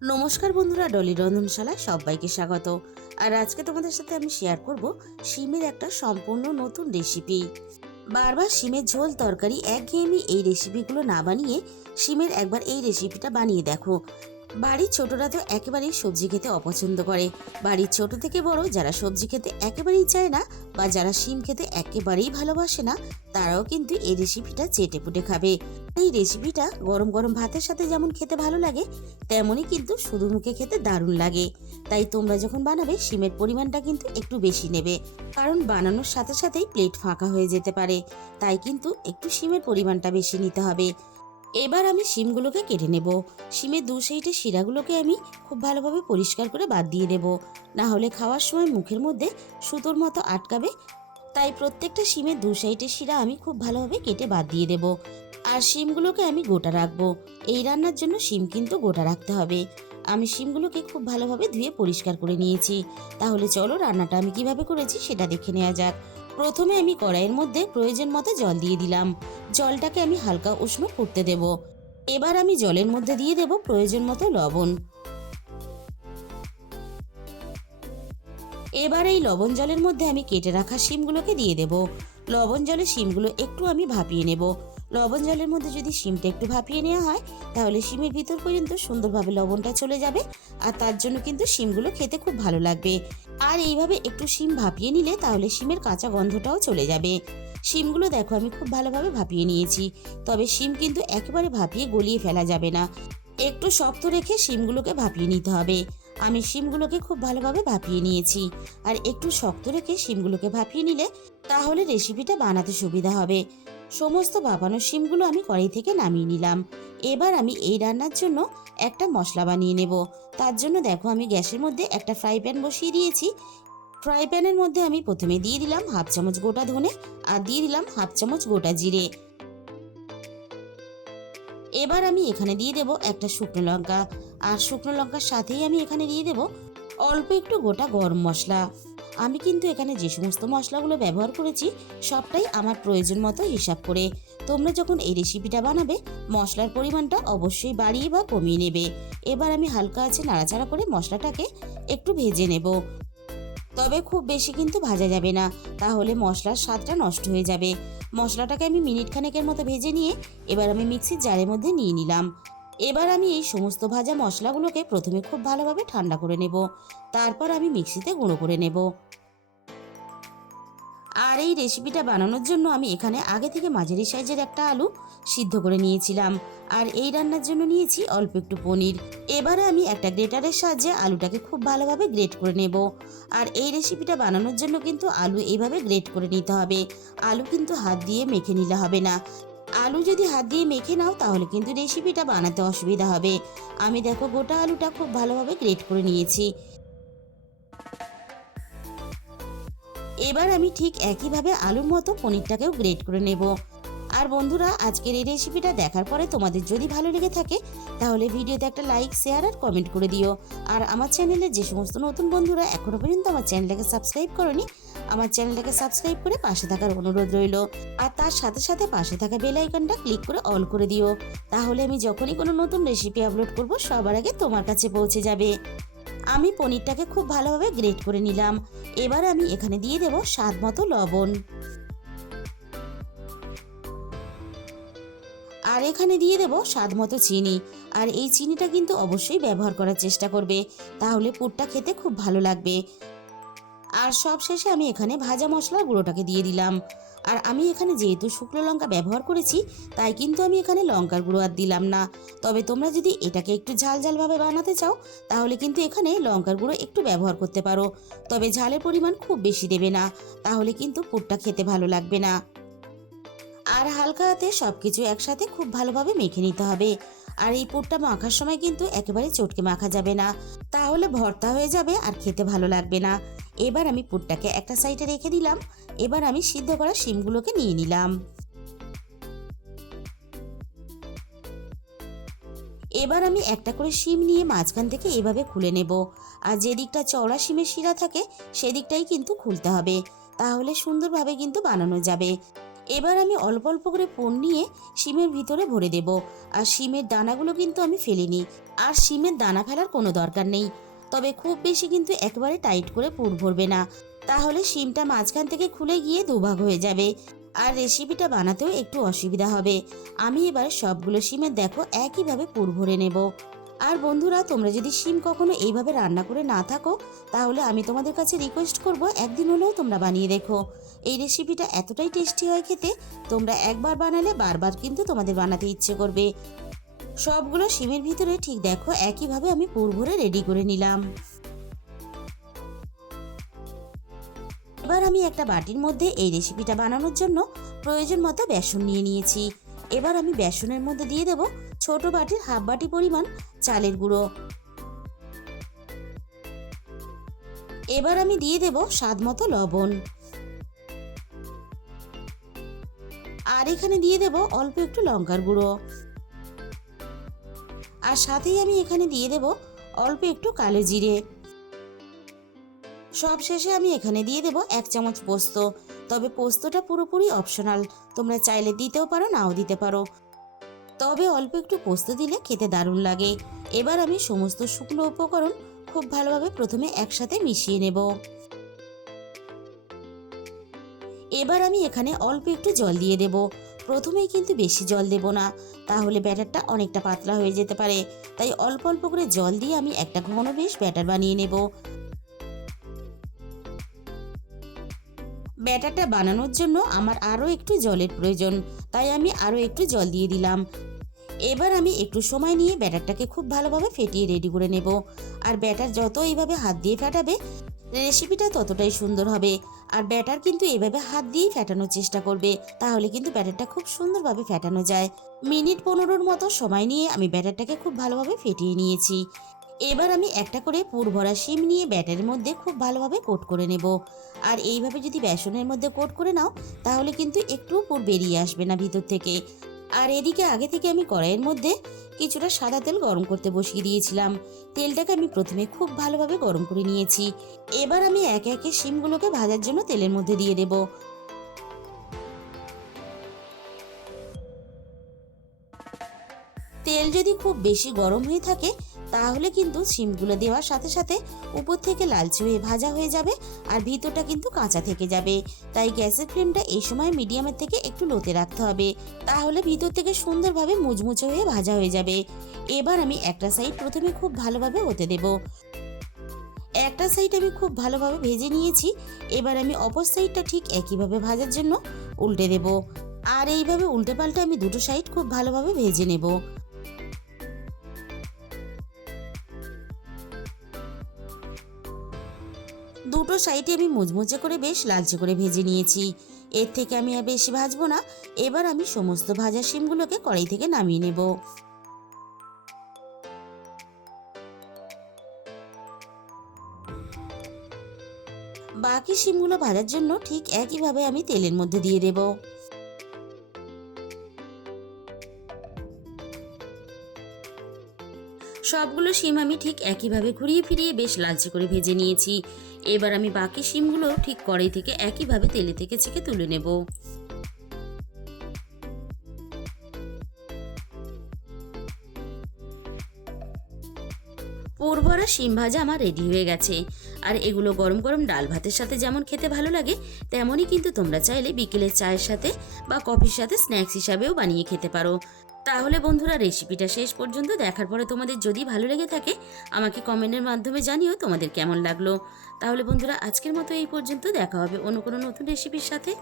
নমস্কার বন্ধুরা, ডলি রন্ধনশালায় সবাইকে স্বাগত। আর আজকে তোমাদের সাথে আমি শেয়ার করব শিমের একটা সম্পূর্ণ নতুন রেসিপি। বারবার শিমের ঝোল তরকারি একঘেয়েমি এই রেসিপিগুলো না বানিয়ে শিমের একবার এই রেসিপিটা বানিয়ে দেখো। বাড়ির ছোটরা তো একেবারেই সবজি খেতে অপছন্দ করে। বাড়ির ছোট থেকে বড় যারা সবজি খেতে একেবারেই চায় না বা যারা শিম খেতে একেবারেই ভালোবাসে না, তারাও কিন্তু এই রেসিপিটা চেটেপুটে খাবে। এই রেসিপিটা গরম গরম ভাতের সাথে যেমন খেতে ভালো লাগে, তেমনই কিন্তু শুধু মুখে খেতে দারুণ লাগে। তাই তোমরা যখন বানাবে শিমের পরিমাণটা কিন্তু একটু বেশি নেবে, কারণ বানানোর সাথে সাথেই প্লেট ফাঁকা হয়ে যেতে পারে। তাই কিন্তু একটু শিমের পরিমাণটা বেশি নিতে হবে। এবার আমি শিমগুলোকে কেটে নেব। শিমের দু সাইডে শিরাগুলোকে আমি খুব ভালোভাবে পরিষ্কার করে বাদ দিয়ে দেব, না হলে খাওয়ার সময় মুখের মধ্যে সুতোর মতো আটকাবে। তাই প্রত্যেকটা শিমের দু সাইডের শিরা আমি খুব ভালোভাবে কেটে বাদ দিয়ে দেব। আর শিমগুলোকে আমি গোটা রাখবো। এই রান্নার জন্য শিম কিন্তু গোটা রাখতে হবে। আমি শিমগুলোকে খুব ভালোভাবে ধুয়ে পরিষ্কার করে নিয়েছি। তাহলে চলো রান্নাটা আমি কিভাবে করেছি সেটা দেখে নেওয়া যাক। প্রথমে আমি কড়াইয়ের মধ্যে প্রয়োজন মতো জল দিয়ে দিলাম। জলটাকে আমি হালকা উষ্ণ করতে দেব। এবার আমি জলের মধ্যে দিয়ে দেব প্রয়োজন মতো লবণ। এবার এই লবণ জলের মধ্যে আমি কেটে রাখা শিমগুলোকে দিয়ে দেব। লবণ জলে শিমগুলো একটু আমি ভাপিয়ে নেব। লবণ জলের মধ্যে যদি শিমটা একটু ভাপিয়ে নেওয়া হয়, তাহলে শিমের ভিতর পর্যন্ত সুন্দরভাবে লবণটা চলে যাবে। আর তার জন্য কিন্তু শিমগুলো খেতে খুব ভালো লাগবে। আর এইভাবে একটু শিম ভাপিয়ে নিলে তাহলে শিমের কাঁচা গন্ধটাও চলে যাবে। শিমগুলো দেখো আমি খুব ভালোভাবে ভাপিয়ে নিয়েছি। তবে শিম কিন্তু একেবারে ভাপিয়ে গলিয়ে ফেলা যাবে না, একটু শক্ত রেখে শিমগুলোকে ভাপিয়ে নিতে হবে। আমি শিমগুলোকে খুব ভালোভাবে ভাপিয়ে নিয়েছি। আর একটু শক্ত রেখে শিমগুলোকে ভাপিয়ে নিলে তাহলে রেসিপিটা বানাতে সুবিধা হবে। সমস্ত ভাপানো শিমগুলো আমি কড়াই থেকে নামিয়ে নিলাম। এবার আমি এই রান্নার জন্য একটা মশলা বানিয়ে নেব। তার জন্য দেখো আমি গ্যাসের মধ্যে একটা ফ্রাই প্যান বসিয়ে দিয়েছি। ফ্রাই প্যানের মধ্যে আমি প্রথমে দিয়ে দিলাম হাফ চামচ গোটা ধনে, আর দিয়ে দিলাম হাফ চামচ গোটা জিরে। এবার আমি এখানে দিয়ে দেব একটা শুকনো লঙ্কা। আর শুকনো লঙ্কার সাথেই আমি এখানে দিয়ে দেব অল্প একটু গোটা গরম মশলা। আমি কিন্তু এখানে যে সমস্ত মশলাগুলো ব্যবহার করেছি সবটাই আমার প্রয়োজন মতো হিসাব করে। তোমরা যখন এই রেসিপিটা বানাবে মশলার পরিমাণটা অবশ্যই বাড়িয়ে বা কমিয়ে নেবে। এবার আমি হালকা আছে নাড়াচাড়া করে মশলাটাকে একটু ভেজে নেব। তবে খুব বেশি কিন্তু ভাজা যাবে না, তাহলে মশলার স্বাদটা নষ্ট হয়ে যাবে। মশলাটাকে আমি মিনিট খানেকের মতো ভেজে নিয়ে এবার আমি মিক্সির জারের মধ্যে নিয়ে নিলাম। এবার আমি এই সমস্ত ভাজা মশলাগুলোকে প্রথমে খুব ভালোভাবে ঠান্ডা করে নেব। তারপর আমি মিক্সিতে গুঁড়ো করে নেব। আর এই রেসিপিটা বানানোর জন্য আমি এখানে আগে থেকে মাঝারি সাইজের একটা আলু সিদ্ধ করে নিয়েছিলাম। আর এই রান্নার জন্য নিয়েছি অল্প একটু পনির। এবারে আমি একটা গ্রেটারের সাহায্যে আলুটাকে খুব ভালোভাবে গ্রেট করে নেব। আর এই রেসিপিটা বানানোর জন্য কিন্তু আলু এইভাবে গ্রেট করে নিতে হবে। আলু কিন্তু হাত দিয়ে মেখে নিলে হবে না। আলু যদি হাত দিয়ে মেখে নাও তাহলে কিন্তু রেসিপিটা বানাতে অসুবিধা হবে। আমি দেখো গোটা আলুটা খুব ভালোভাবে গ্রেট করে নিয়েছি। এবার আমি ঠিক একইভাবে আলুর মতো পনিরটাকেও গ্রেট করে নেব। আর বন্ধুরা, আজকের এই রেসিপিটা দেখার পরে তোমাদের যদি ভালো লেগে থাকে তাহলে ভিডিওতে একটা লাইক, শেয়ার আর কমেন্ট করে দিও। আর আমার চ্যানেলে যে সমস্ত নতুন বন্ধুরা এখনো পর্যন্ত আমার চ্যানেলটাকে সাবস্ক্রাইব করনি, আমার চ্যানেলটাকে সাবস্ক্রাইব করে পাশে থাকার অনুরোধ রইল। আর তার সাথে সাথে পাশে থাকা বেল আইকনটা ক্লিক করে অল করে দিও। তাহলে আমি যখনই কোনো নতুন রেসিপি আপলোড করব সবার আগে তোমার কাছে পৌঁছে যাবে। আমি পনিরটাকে খুব ভালোভাবে গ্রেট করে নিলাম। এবার আমি এখানে দিয়ে দেব স্বাদ মতো লবণ। আর এখানে দিয়ে দেব স্বাদ মতো চিনি। আর এই চিনিটা কিন্তু অবশ্যই ব্যবহার করার চেষ্টা করবে, তাহলে পুরটা খেতে খুব ভালো লাগবে। আর সব শেষে আমি এখানে ভাজা মশলার গুঁড়োটাকে দিয়ে দিলাম। আর আমি এখানে যেহেতু শুকনো লঙ্কা ব্যবহার করেছি, তাই কিন্তু আমি এখানে লঙ্কার গুঁড়ো আর দিলাম না। তবে তোমরা যদি এটাকে একটু ঝাল ঝালভাবে বানাতে চাও তাহলে কিন্তু এখানে লঙ্কার গুঁড়ো একটু ব্যবহার করতে পারো। তবে ঝালের পরিমাণ খুব বেশি দেবে না, তাহলে কিন্তু পুরটা খেতে ভালো লাগবে না। আর হালকা হাতে সবকিছু একসাথে খুব ভালোভাবে মেখে নিতে হবে। আর এই পুরটা মাখার সময় কিন্তু একেবারে চটকে মাখা যাবে না, তাহলে ভর্তা হয়ে যাবে আর খেতে ভালো লাগবে না। এবার আমি পুরটাকে একটা সাইডে রেখে দিলাম। এবার আমি সিদ্ধ করা শিমগুলোকে নিয়ে নিলাম। এবার আমি একটা করে শিম নিয়ে মাঝখান থেকে এভাবে খুলে নেব। আর যে দিকটা চওড়া শিমের শিরা থাকে সেদিকটাই কিন্তু খুলতে হবে, তাহলে সুন্দরভাবে কিন্তু বানানো যাবে। এবার আমি অল্প অল্প করে পুর নিয়ে শিমের ভিতরে ভরে দেব। আর শিমের দানাগুলো কিন্তু আমি ফেলিনি। আর শিমের দানা ফেলার কোনো দরকার নেই, তবে খুব বেশি কিন্তু একেবারে টাইট করে পুর ভরবে না, তাহলে শিমটা মাঝখান থেকে খুলে গিয়ে দুভাগ হয়ে যাবে আর রেসিপিটা বানাতেও একটু অসুবিধা হবে। আমি এবার সবগুলো শিমের দেখো একইভাবে পুর ভরে নেব। আর বন্ধুরা, তোমরা যদি শিম কখনো এইভাবে রান্না করে না থাকো, তাহলে আমি তোমাদের কাছে রিকোয়েস্ট করব একদিন হলেও তোমরা বানিয়ে দেখো। এই রেসিপিটা এতটাই টেস্টি হয় খেতে, তোমরা একবার বানালে বারবার কিন্তু তোমাদের বানাতে ইচ্ছে করবে। সবগুলো শিমের ভিতরে ঠিক দেখো একইভাবে আমি পুর ভরে রেডি করে নিলাম। এবার আমি একটা বাটির মধ্যে এই রেসিপিটা বানানোর জন্য প্রয়োজন মতো বেসন নিয়ে নিয়েছি। এবার আমি বেসনের মধ্যে দিয়ে দেব ছোট বাটির হাফ বাটি পরিমাণ চালের গুঁড়ো। এবার আমি দিয়ে দেব স্বাদ মতো লবণ। আর এখানে দিয়ে দেব অল্প একটু লঙ্কার গুঁড়ো। আর সাথেই আমি এখানে দিয়ে দেব অল্প একটু কালো জিরে। সব শেষে আমি এখানে দিয়ে দেব 1 চামচ পোস্ত। তবে পোস্তটা পুরোপুরি অপশনাল, তোমরা চাইলে দিতেও পারো নাও দিতে পারো, তবে অল্প একটু পোস্ত দিলে খেতে দারুণ লাগে। এবার আমি সমস্ত শুকনো উপকরণ খুব ভালোভাবে প্রথমে একসাথে মিশিয়ে নেব। এবার আমি এখানে অল্প একটু জল দিয়ে দেব। প্রথমেই কিন্তু বেশি জল দেব না, তাহলে ব্যাটারটা অনেকটা পাতলা হয়ে যেতে পারে। তাই অল্প অল্প করে জল দিয়ে আমি একটা ঘন বেশ ব্যাটার বানিয়ে নেব। ব্যাটারটা বানানোর জন্য আমার আরও একটু জলের প্রয়োজন, তাই আমি আরও একটু জল দিয়ে দিলাম। এবার আমি একটু সময় নিয়ে ব্যাটারটাকে খুব ভালোভাবে ফেটিয়ে রেডি করে নেব। আর ব্যাটার যত এইভাবে হাত দিয়ে ফেটাবে, রেসিপিটা ততটাই সুন্দর হবে। আর ব্যাটার কিন্তু এভাবে হাত দিয়েই ফেটানোর চেষ্টা করবে, তাহলে কিন্তু ব্যাটারটা খুব সুন্দরভাবে ফেটানো যায়। মিনিট 15-র মতো সময় নিয়ে আমি ব্যাটারটাকে খুব ভালোভাবে ফেটিয়ে নিয়েছি। এবার আমি একটা করে পুর ভরা শিম নিয়ে ব্যাটারের মধ্যে খুব ভালোভাবে কোট করে নেব। আর এইভাবে যদি বেসনের মধ্যে কোট করে নাও, তাহলে কিন্তু একটুও পুর বেরিয়ে আসবে না ভিতর থেকে। আর এদিকে আগে থেকে আমি কড়াইয়ের মধ্যে কিছুটা সাদা তেল গরম করতে বসিয়ে দিয়েছিলাম। তেলটাকে আমি প্রথমে খুব ভালোভাবে গরম করে নিয়েছি। এবার আমি একে একে শিমগুলোকে ভাজার জন্য তেলের মধ্যে দিয়ে দেব। তেল যদি খুব বেশি গরম হয়ে থাকে, তাহলে কিন্তু শিমগুলো দেওয়ার সাথে সাথে উপর থেকে লালচে হয়ে ভাজা হয়ে যাবে আর ভিতরটা কিন্তু কাঁচা থেকে যাবে। তাই গ্যাসের ফ্লেমটা এই সময় মিডিয়ামের থেকে একটু লোতে রাখতে হবে, তাহলে ভিতর থেকে সুন্দরভাবে মুচমুচে হয়ে ভাজা হয়ে যাবে। এবার আমি একটা সাইড প্রথমে খুব ভালোভাবে হতে দেব। একটা সাইড আমি খুব ভালোভাবে ভেজে নিয়েছি। এবার আমি অপর সাইডটা ঠিক একইভাবে ভাজার জন্য উল্টে দেব। আর এইভাবে উল্টে পাল্টে আমি দুটো সাইড খুব ভালোভাবে ভেজে নেব। দুটো সাইডে আমি মুচমুচে করে বেশ লালচে করে ভেজে নিয়েছি। এর থেকে আমি আর বেশি ভাজবো না। এবার আমি সমস্ত ভাজা শিমগুলোকে কড়াই থেকে নামিয়ে নেব। বাকি শিমগুলো ভাজার জন্য ঠিক একইভাবে আমি তেলের মধ্যে দিয়ে দেব। সবগুলো শিম আমি ঠিক একইভাবে ঘুরিয়ে ফিরিয়ে বেশ লালচে করে ভেজে নিয়েছি। এবার আমি বাকি শিমগুলো ঠিক কড়াই থেকে একইভাবে তেলে থেকে ছেঁকে তুলে নেব। পুর ভরা শিম ভাজা আমার রেডি হয়ে গেছে। আর এগুলো গরম গরম ডাল ভাতের সাথে যেমন খেতে ভালো লাগে, তেমনই কিন্তু তোমরা চাইলে বিকেলের চায়ের সাথে বা কফির সাথে স্ন্যাক্স হিসাবেও বানিয়ে খেতে পারো। তাহলে বন্ধুরা, রেসিপিটা শেষ পর্যন্ত দেখার পরে তোমাদের যদি ভালো লেগে থাকে, আমাকে কমেন্টের মাধ্যমে জানিও তোমাদের কেমন লাগলো। তাহলে বন্ধুরা, আজকের মতো এই পর্যন্ত। দেখা হবে অন্য কোনো নতুন রেসিপির সাথে।